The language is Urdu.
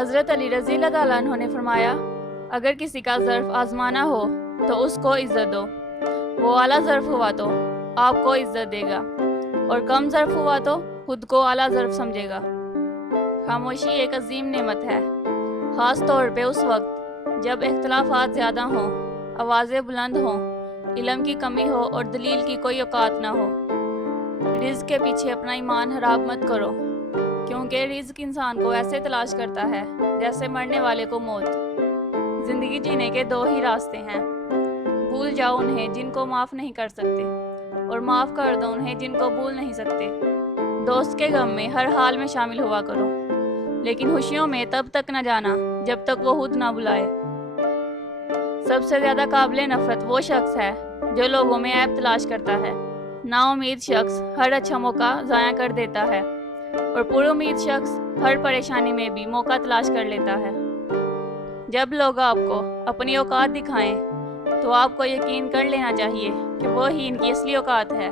حضرت علی رضی اللہ تعالیٰ عنہ نے فرمایا، اگر کسی کا ظرف آزمانا ہو تو اس کو عزت دو، وہ اعلیٰ ظرف ہوا تو آپ کو عزت دے گا، اور کم ظرف ہوا تو خود کو اعلیٰ ظرف سمجھے گا۔ خاموشی ایک عظیم نعمت ہے، خاص طور پہ اس وقت جب اختلافات زیادہ ہوں، آوازیں بلند ہوں، علم کی کمی ہو اور دلیل کی کوئی اوقات نہ ہو۔ رزق کے پیچھے اپنا ایمان خراب مت کرو، کیونکہ رزق انسان کو ایسے تلاش کرتا ہے جیسے مرنے والے کو موت۔ زندگی جینے کے دو ہی راستے ہیں، بھول جاؤ انہیں جن کو معاف نہیں کر سکتے، اور معاف کر دو انہیں جن کو بھول نہیں سکتے۔ دوست کے غم میں ہر حال میں شامل ہوا کرو، لیکن خوشیوں میں تب تک نہ جانا جب تک وہ خود نہ بلائے۔ سب سے زیادہ قابل نفرت وہ شخص ہے جو لوگوں میں عیب تلاش کرتا ہے۔ نا امید شخص ہر اچھا موقع ضائع کر دیتا ہے، اور پر امید شخص ہر پریشانی میں بھی موقع تلاش کر لیتا ہے۔ جب لوگ آپ کو اپنی اوقات دکھائیں تو آپ کو یقین کر لینا چاہیے کہ وہ ہی ان کی اصلی اوقات ہے۔